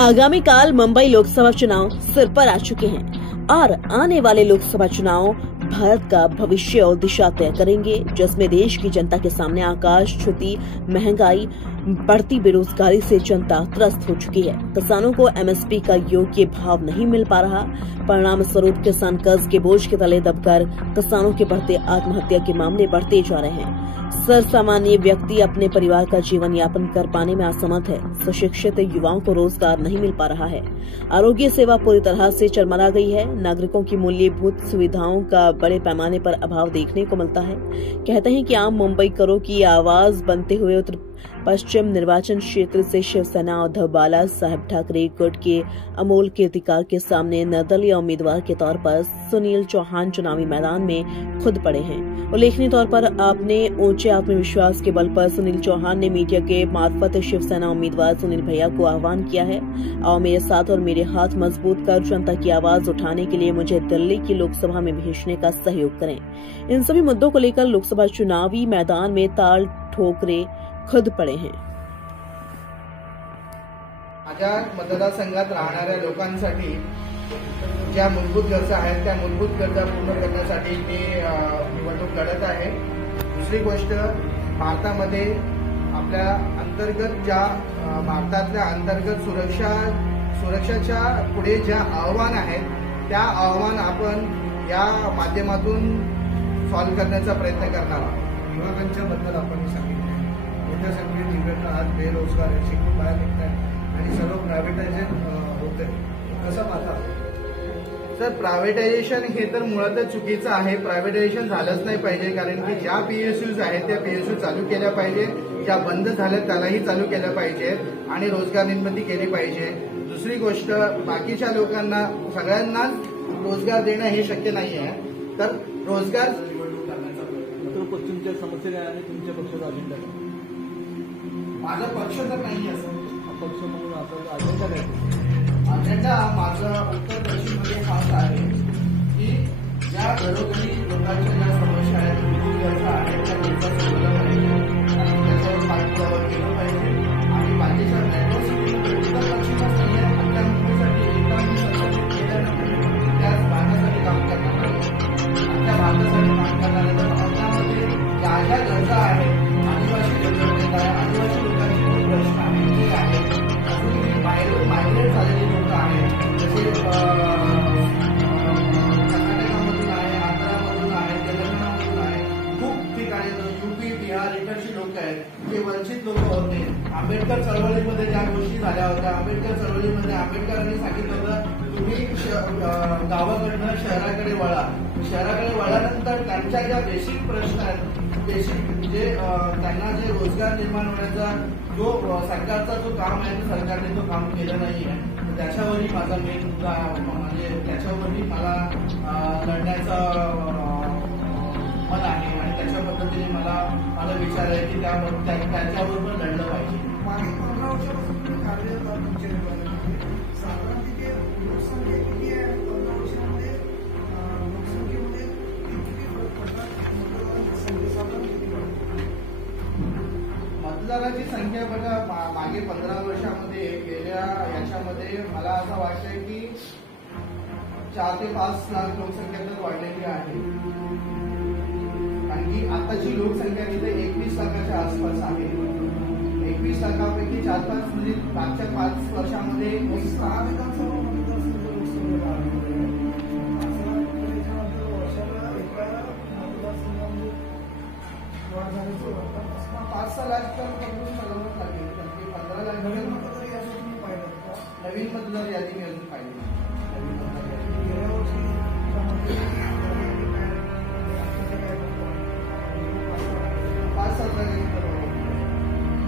आगामी काल मुंबई लोकसभा चुनाव सिर पर आ चुके हैं और आने वाले लोकसभा चुनाव भारत का भविष्य और दिशा तय करेंगे, जिसमें देश की जनता के सामने आकाश छूती महंगाई, बढ़ती बेरोजगारी से जनता त्रस्त हो चुकी है। किसानों को एमएसपी का योग्य भाव नहीं मिल पा रहा। परिणाम स्वरूप किसान कर्ज के बोझ के तले दबकर किसानों के बढ़ते आत्महत्या के मामले बढ़ते जा रहे हैं। सामान्य व्यक्ति अपने परिवार का जीवन यापन कर पाने में असमर्थ है। सुशिक्षित युवाओं को रोजगार नहीं मिल पा रहा है। आरोग्य सेवा पूरी तरह से चरमरा गई है। नागरिकों की मूलभूत सुविधाओं का बड़े पैमाने पर अभाव देखने को मिलता है। कहते हैं कि आम मुंबईकरों की आवाज बनते हुए उत्तर पश्चिम निर्वाचन क्षेत्र से शिवसेना उद्धव बाला साहेब ठाकरे गुट के अमोल कीर्तिकार के सामने निर्दलीय उम्मीदवार के तौर पर सुनील चौहान चुनावी मैदान में खुद पड़े हैं। उल्लेखनीय तौर पर अपने ऊंचे आत्मविश्वास के बल पर सुनील चौहान ने मीडिया के मार्फत शिवसेना उम्मीदवार सुनील भैया को आह्वान किया है और मेरे साथ और मेरे हाथ मजबूत कर जनता की आवाज उठाने के लिए मुझे दिल्ली की लोकसभा में भेजने का सहयोग करें। इन सभी मुद्दों को लेकर लोकसभा चुनावी मैदान में ताल ठोकरे खुद पड़े हैं। माझ्या मतदारसंघात राहणाऱ्या लोकांसाठी ज्या मूलभूत गरजा आहेत त्या मूलभूत गरजा पूर्ण करण्यासाठी ते निवडणूक लढत आहे। दुसरी गोष्ट, भारतामध्ये आपल्या अंतर्गत ज्या भारतातल्या अंतर्गत सुरक्षाच्या पुढे ज्या आव्हान आहेत त्या आव्हान आपण या माध्यमातून सॉल्व्ह करण्याचा प्रयत्न करणार आहोत। युवकांच्या बद्दल आपण सांगितलं, मोठ्या संख्येने युवक आज बेरोजगार आहे, शिकून बाहेर निघत आहे आणि सर्व प्रायव्हेटायझेशन होत आहे। कसं पाहता सर? प्रायव्हेटायझेशन हे तर मुळातच चुकीचं आहे। प्रायव्हेटायझेशन झालंच नाही पाहिजे, कारण की ज्या पीएसयूज आहेत त्या पीएसयू चालू केल्या पाहिजे, ज्या बंद झाल्या त्यालाही चालू केल्या पाहिजे आणि रोजगार निर्मिती केली पाहिजे। दुसरी गोष्ट, बाकीच्या लोकांना सगळ्यांनाच रोजगार देणं हे शक्य नाही आहे, तर रोजगार तुमच्या समस्या आणि तुमच्या पक्षाचा अजेंडा माझा पक्ष तर नाही आहे सर। पक्ष म्हणून आपला अजेंडा काय? अजेंडा माझा उत्तर पश्चिममध्ये हाच आहे की ज्या घरोघरी लोकांच्या ज्या समस्या आहेत, मूलभूत गरजा आहेत, त्या गरजा सोडवल्या पाहिजे आणि त्याच्यावर पाठपुरावा केला पाहिजे आणि बाकीच्या मेट्रो सिटीमध्ये उत्तर पश्चिमच नाही आहे, अख्ख्या मुंबईसाठी एकाही संघटित केल्यानंतर त्याच भारतासाठी काम करणार आहे। अख्ख्या भारतासाठी काम करणार आहे, तर भारतामध्ये ज्या ज्या गरजा आहेत, आदिवासी जनतेचा आहे, आदिवासी लोकांचे खूप प्रश्न आहेत ते आहेत। अजूनही बाहेरून मायग्रेट झालेली लोक आहेत, जसे कर्नाटकामधून आहे, आंध्रामधून आहे, तेलंगणामधून आहे, खूप ठिकाणी यूपी बिहार इकडची लोक आहेत, ते वंचित लोक होते। आंबेडकर चळवळीमध्ये ज्या गोष्टी झाल्या होत्या, आंबेडकर चळवळीमध्ये आंबेडकरांनी सांगितलं होतं तुम्ही गावाकडनं शहराकडे वळा। शहराकडे वळाल्यानंतर त्यांच्या ज्या बेसिक प्रश्न आहेत, बेसिक जे त्यांना जे रोजगार निर्माण होण्याचा जो सरकारचा जो काम आहे, सरकारने तो काम केलं नाही आहे। त्याच्यावरही माझा मेन मुद्दा म्हणजे त्याच्यावरही मला लढण्याचं मन आहे आणि त्याच्या पद्धतीने मला विचार आहे की त्याच्यावर पण लढलं पाहिजे। मागील 15 वर्षापासून कार्यरत आहात तुमच्या विभागामध्ये, साधारण तिथे लोकसंख्या किती आहे? 15 वर्षामध्ये लोकसंख्येमध्ये किती फरक पडतात? साधारण किती पडतात? मतदाराची संख्या बघा, मागे 15 वर्षामध्ये गेल्या याच्यामध्ये मला असं वाटतंय की 4 ते 5 लाख लोकसंख्या तर वाढलेली आहे, कारण की आताची लोकसंख्या तिथे 21 लाखाच्या आसपास आहे। 21 लाखापैकी 4-5 म्हणजे मागच्या 5 वर्षामध्ये 6 विधानसभा मतदारसंघ लोकसभेला आले। 5-6 लाख तर करून चालवणं लागेल, कारण की 15 लाख नवीन मतदार यादी तुम्ही पाहिलं का? नवीन मतदार यादी मी अजून पाहिली नाही। गेल्या वर्षी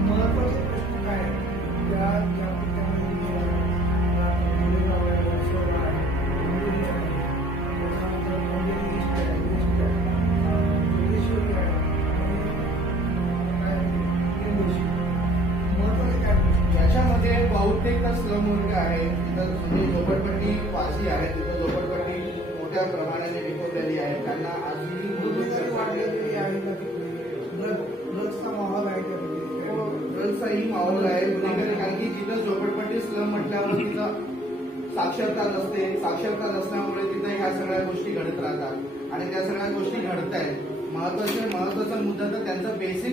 महत्वाचे प्रश्न काय आहेत? याच्यामध्ये बहुतेक स्लम वर्ग आहे, तिथं जुनी झोपडपट्टी वासी आहे, तिथं झोपडपट्टी मोठ्या प्रमाणाने विखुरलेली आहे, त्यांना आजही वाढलेली आहे का? ड्रग्सचा माहोल आहे का? ड्रग्सचाही माहोल आहे, कारण की जिथं झोपडपट्टी स्लम म्हटल्यावर तिथं साक्षरता नसते, साक्षरता नसल्यामुळे तिथे ह्या सगळ्या गोष्टी घडत राहतात आणि त्या सगळ्या गोष्टी घडत आहेत. महत्वाचा मुद्दा तर त्यांचं बेसिक